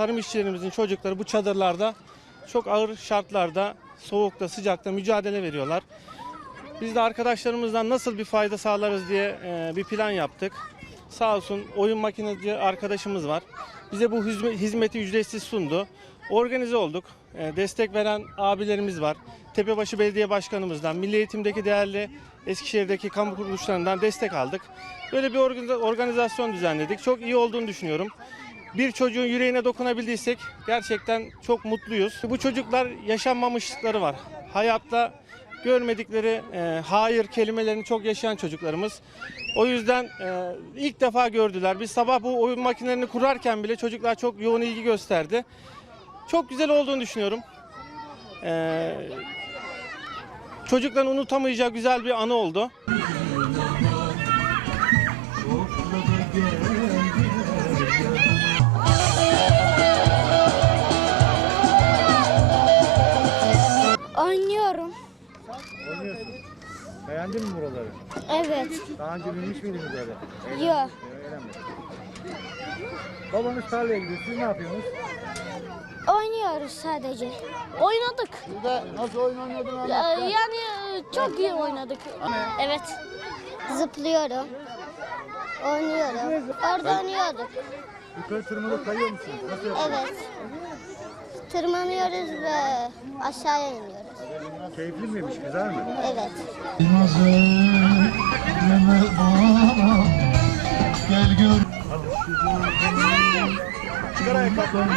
Tarım işçilerimizin çocukları bu çadırlarda çok ağır şartlarda, soğukta, sıcakta mücadele veriyorlar. Biz de arkadaşlarımızdan nasıl bir fayda sağlarız diye e, bir plan yaptık. Sağ olsun oyun makineci arkadaşımız var. Bize bu hizme- hizmeti ücretsiz sundu. Organize olduk. E, Destek veren abilerimiz var. Tepebaşı Belediye Başkanımızdan, Milli Eğitim'deki değerli Eskişehir'deki kamu kuruluşlarından destek aldık. Böyle bir organiza- organizasyon düzenledik. Çok iyi olduğunu düşünüyorum. Bir çocuğun yüreğine dokunabildiysek gerçekten çok mutluyuz. Bu çocuklar yaşanmamışlıkları var. Hayatta görmedikleri e, hayır kelimelerini çok yaşayan çocuklarımız. O yüzden e, ilk defa gördüler. Biz sabah bu oyun makinelerini kurarken bile çocuklar çok yoğun ilgi gösterdi. Çok güzel olduğunu düşünüyorum. E, çocukların unutamayacağı güzel bir anı oldu. Beğendin mi buraları? Evet. Daha önce binmiş miydiniz böyle? Yok. Öyle mi? Babanız tarlaya gidiyor. Siz ne yapıyorsunuz? Oynuyoruz sadece. Oynadık. Burada nasıl oyun oynadın Yani e, çok iyi oynadık. Evet. Zıplıyorum. Oynuyorum. Orada oynuyorduk. Yukarı tırmanıp kayıyor musun? Nasıl? Evet. Tırmanıyoruz ve aşağıya iniyoruz. Keyifli miymiş? Güzel mi? Evet. Gel gör Çıkar ayakkabılarını.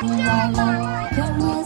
你干嘛呀